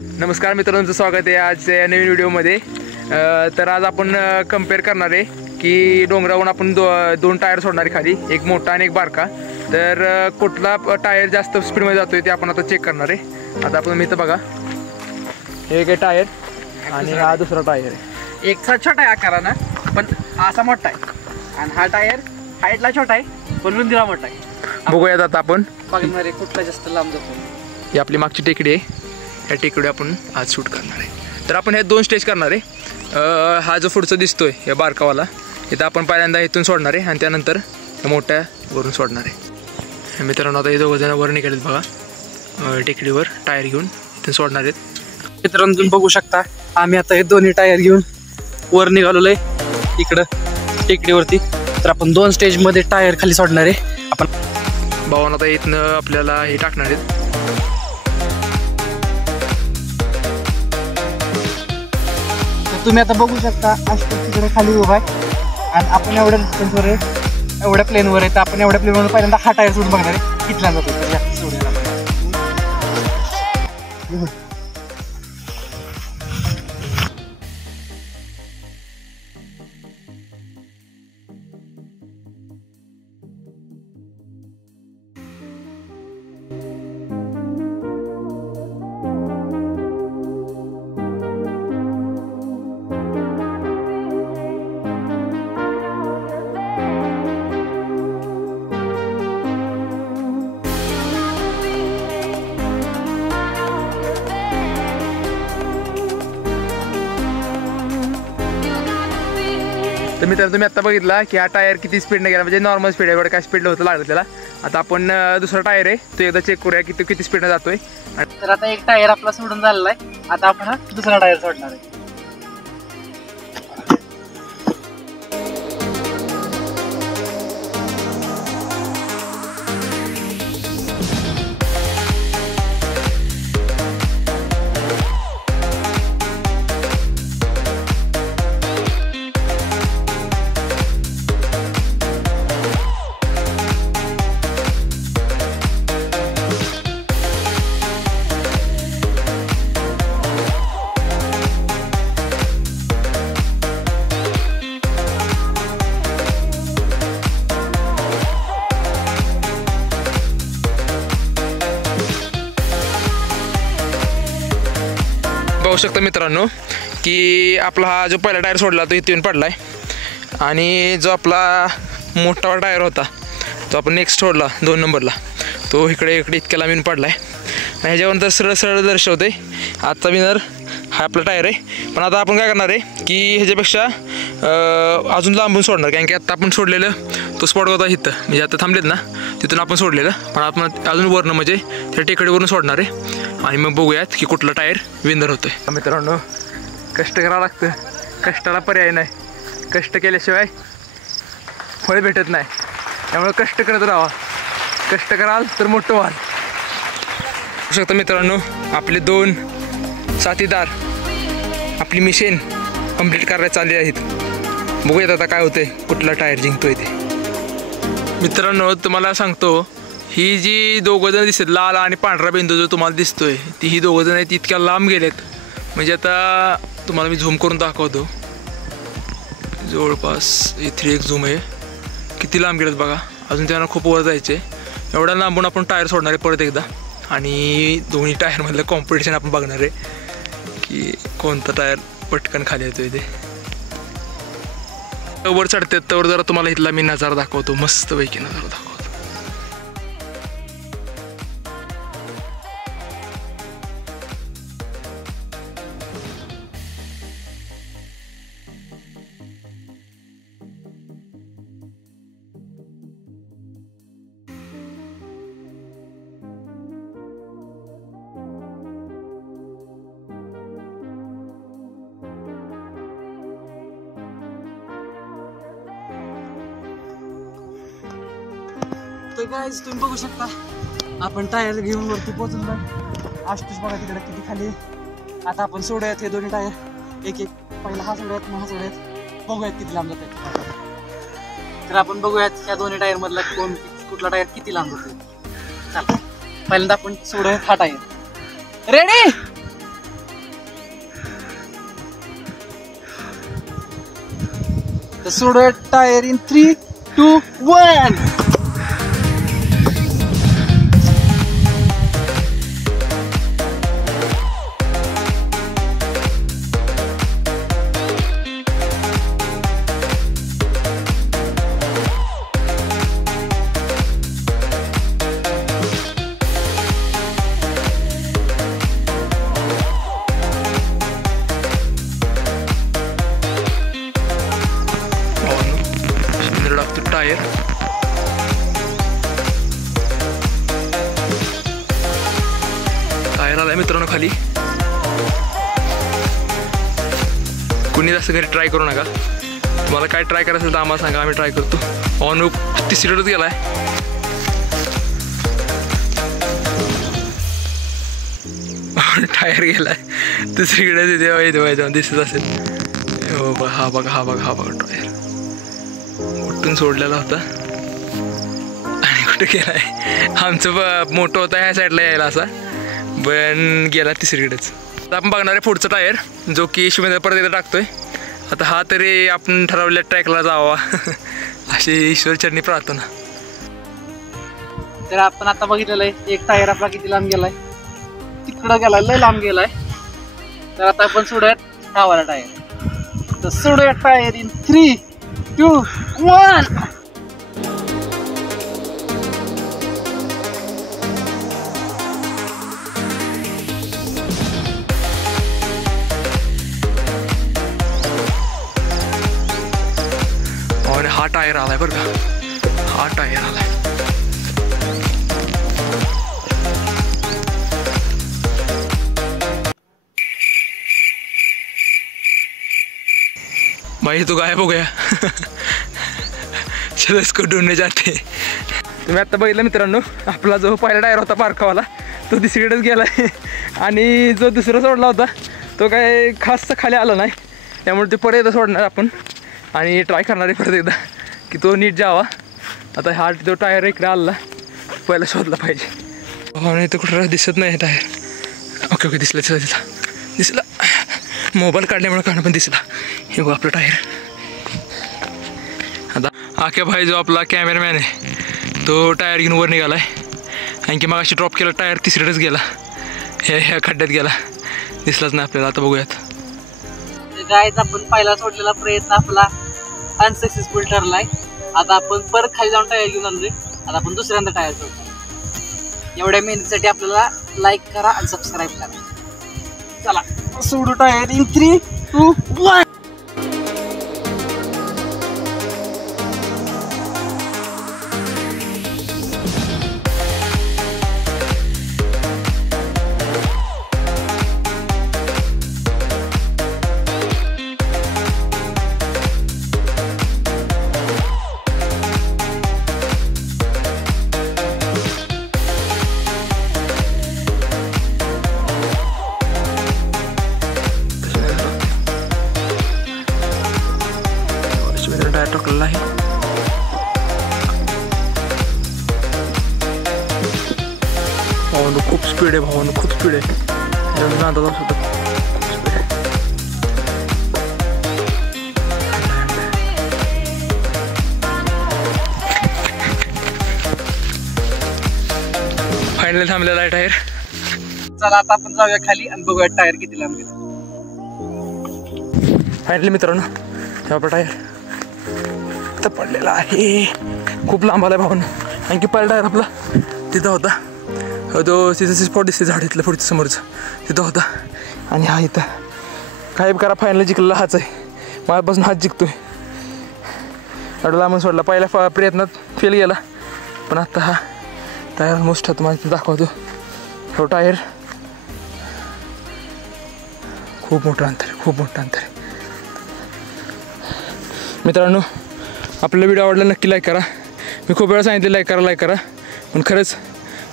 नमस्कार मित्रांनो, स्वागत आहे आज या नवीन व्हिडिओमध्ये। तर आज आपण कंपेअर करणार आहे की डोंगरावरून आपण दोन टायर सोडणार आहे खाली, एक मोठा आणि एक बारका। तर कुठला टायर जास्त स्पीडमध्ये जातोय ते आपण आता चेक करणार आहे। आता आपण इथं बघा, हे एक टायर आणि हा दुसरा टायर आहे। एक छोटा आहे आकारानं पण असा मोठा आहे, आणि हा टायर हाईटला छोटा आहे पण रुंदीला मोठा आहे। बघूयात आता आपण बघणार आहे कुठला जास्त लांब जातो। ही आपली मागची टेकडी आहे, या टेकडे आपण आज शूट करणार आहे। तर आपण हे दोन स्टेज करणार आहे। हा जो पुढचा दिसतोय या बारकावाला, इथं आपण पहिल्यांदा इथून सोडणार आहे आणि त्यानंतर मोठ्या वरून सोडणार आहे। मित्रांनो, आता हे दोघं जण वर निघालेत बघा, टेकडीवर टायर घेऊन इथून सोडणार आहेत। मित्रांनो तुम्ही बघू शकता, आम्ही आता हे दोन्ही टायर घेऊन वर निघालेलो आहे इकडं टेकडीवरती। तर आपण दोन स्टेजमध्ये टायर खाली सोडणार आहे। आपण भावांना आता इथनं आपल्याला हे टाकणार आहेत। तुम्ही आता बघू शकता, तिकडे खाली उभा आहे आणि आपण एवढ्या डिस्टन्सवर आहे, एवढ्या प्लेनवर आहे। तर आपण एवढ्या प्लेनवर पहिल्यांदा हा टायर सोडून बघणार आहे कितला जातो। तर या सोडूया तर मित्रांनो, तुम्ही आता बघितला की हा टायर किती स्पीडने गेला, म्हणजे नॉर्मल स्पीड आहे, एवढं काय स्पीडला होतं लागलं त्याला। आता आपण दुसरा टायर आहे तो एकदा चेक करूया की तो किती स्पीडने जातोय। तर आता एक टायर आपला सोडून झालेला आहे, आता आपण हा दुसरा टायर सोडणार आहे। बघू शकता मित्रांनो की आपला हा जो पहिला टायर सोडला तो इथून पडलाय, आणि जो आपला मोठा टायर होता तो आपण नेक्स्ट सोडला 2 नंबरला, तो इकडे इतक्या लांबून पडलाय। ह्याच्यावर तर सरळ सरळ दर्शवते आजचा विनर हा आपला टायर आहे। पण आता आपण काय करणार आहे की ह्याच्यापेक्षा अजून लांबून सोडणार, कारण की आता आपण सोडलेलं तो स्पॉट होता इथं, म्हणजे आता थांबलेत ना तिथून आपण सोडलेलं, पण आपण अजून वरनं म्हणजे त्या टेकडीवरून सोडणार आहे। आणि मग बघूयात की कुठला टायर विनर होतोय। मित्रांनो, कष्ट करावं लागतं, कष्टाला पर्याय नाही, कष्ट केल्याशिवाय फळ भेटत नाही, त्यामुळे कष्ट करत राहा, कष्ट कराल तर मोठं व्हाल। बघू शकता मित्रांनो, आपले 2 साथीदार आपली मिशन कंप्लीट करायला चालले आहेत। बघूयात आता काय होतंय, कुठला टायर जिंकतोय ते। मित्रांनो, तुम्हाला सांगतो, ही जी दोघं जण दिसतात, लाल आणि पांढरा बिंदू जो तुम्हाला दिसतोय, ती ही दोघं जण आहेत इतक्या लांब गेलेत, म्हणजे आता तुम्हाला मी झूम करून दाखवतो। जवळपास इथे एक झूम आहे, किती लांब गेलेत बघा, अजून त्यांना खूप वर जायचे। एवढ्या लांबून आपण टायर सोडणार आहे परत एकदा, आणि दोन्ही टायरमधलं कॉम्पिटिशन आपण बघणार आहे की कोणता टायर पटकन खाली येतो। इथे वर चढतात तर जरा तुम्हाला इथला मी नजारा दाखवतो, मस्तपैकी नजारा दाखवतो। तर गाइस तुम्ही बघू शकता, आपण टायर घेऊन वरती पोहोचलो। आशुतोष बघा तिकडे किती खाली। आता आपण सोडूयात हे दोन्ही टायर, एक एक पहिला हा सोडूयात, मग हा सोडूयात, बघूयात किती लांब जाते। तर आपण बघूयात या दोन्ही टायर मधला कुठला टायर किती लांब जातो। चला पहिल्यांदा आपण सोडूयात हा टायर। रेडी तर सोडूया टायर इन 3, 2, 1. टायर आलाय मित्रांनो खाली. कुणी असं घरी ट्राय करू नका. तुम्हाला काय ट्राय करायचं असेल तर आम्हाला सांगा, आम्ही ट्राय करतो. ऑन 3rd गेलाय. टायर गेलाय 3कडे दिसत असेल. हो बघा, हा बघा टायर कुठून सोडलेला होता आणि कुठे गेलाय. आमचं मोठं होता ह्या साईडला यायला असा, पण गेला 3कडेच. आता आपण बघणार आहे पुढचा टायर, जो की शिवेंद्र परत एकदा टाकतोय. आता हा तरी आपण ठरवलेल्या ट्रॅकला जावा अशी ईश्वरचरणी प्रार्थना. तर आपण आता बघितलेलं आहे एक टायर आपला किती लांब गेलाय, तिकडं गेलाय, लय लांब गेलाय. तर आता आपण सोडूयात हा टायर. तर सोडूया टायर इन 3, 2, 1. और हा टायर आलाय बरं का, हा टायर आलाय. भाई तो गायब हो गया. चलो इसको ढूंढने जाते. तुम्ही आता बघितलं मित्रांनो, आपला जो पहिला टायर होता पारखावाला तो 3कडेच गेलाय आणि जो दुसरा सोडला होता तो काय खास खाली आला नाही. त्यामुळे ते परत एकदा सोडणार आपण आणि ट्राय करणार आहे परत एकदा की तो नीट जावा. आता हा तो टायर इकडे आला, पहिला शोधला पाहिजे. हो नाही तर कुठं दिसत नाही टायर. ओके दिसला. मोबाईल काढल्यामुळे काढणं पण दिसला. हे बघ आपलं टायर. आता आख्या भाई जो आपला कॅमेरामॅन आहे तो टायर घेऊन वर निघाला आहे. आणखी मग अशी ड्रॉप केला टायर 3कडेच गेला, ह्या खड्ड्यात गेला, दिसलाच नाही आपल्याला. आता बघूयात. गायच आपण पहिला सोडलेला प्रयत्न आपला अनसक्सेसफुल ठरलाय. आता आपण परत खाली जाऊन टायर घेऊन आलोय. आता आपण दुसऱ्यांदा टायर सोडतो. एवढ्या मेहनतीसाठी आपल्याला लाईक करा आणि सबस्क्राईब करा. चला सोडू टायर इन 3, 2, 1. टायर टाकलेला आहे. भावानं खूप स्पीड आहे, खूप स्पीड आहे. नादात असतो खूप स्पीड आहे. फायनली थांबलेला आहे टायर. चला आता आपण जाऊया खाली आणि बघूया टायर किती लांब गेला. फायनली मित्रांनो हे आपला टायर तर पडलेला आहे, खूप लांब आला आहे भावानं. आणखी पहिला टायर आपला तिथं होता, तो तिथं स्पॉट दिसते झाड इथलं पुढचं समोरचं तिथं होता. आणि हा इथं काय करा फायनल जिंकलेला हाच आहे. माझ्यापासून हाच जिंकतोय. एवढा लांबून सोडला, पहिल्या प्रयत्नात फेल गेला, पण आता हा टायर ऑलमोस्ट तुम्हाला तिथं दाखवतो. तो टायर खूप मोठं अंतर आहे. मित्रांनो आपला व्हिडिओ आवडला नक्की लाईक करा. मी खूप वेळा सांगितलं लाईक करा, पण खरंच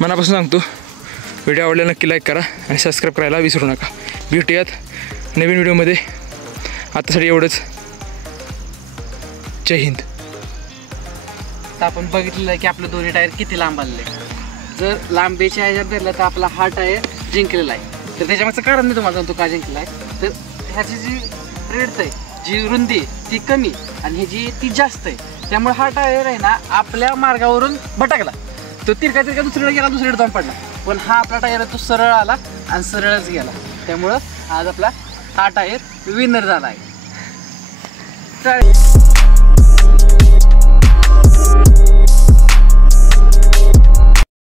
मनापासून सांगतो व्हिडिओ आवडला नक्की लाईक करा आणि सबस्क्राईब करायला विसरू नका. भेटूयात नवीन व्हिडिओमध्ये. आतासाठी एवढंच. जय हिंद. तर आपण बघितलेलं आहे की आपले दोन्ही टायर किती लांब आलेले. जर लांबीच्या ह्याच्यात धरलं तर आपला हा टायर जिंकलेला आहे. तर त्याच्यामागचं कारण मी तुम्हाला सांगतो का जिंकलेला आहे. तर ह्याची जी ब्रेडथ आहे जी रुंदी आहे ती कमी आणि ह्याची ती जास्त आहे, त्यामुळे हा टायर आहे ना आपल्या मार्गावरून भटकला. तो तिरका दुसरीकडे गेला, दुसरीकडे जाऊन पडला. पण हा आपला टायर तो सरळ आला आणि सरळच गेला. त्यामुळं आज आपला हा टायर विनर झाला आहे.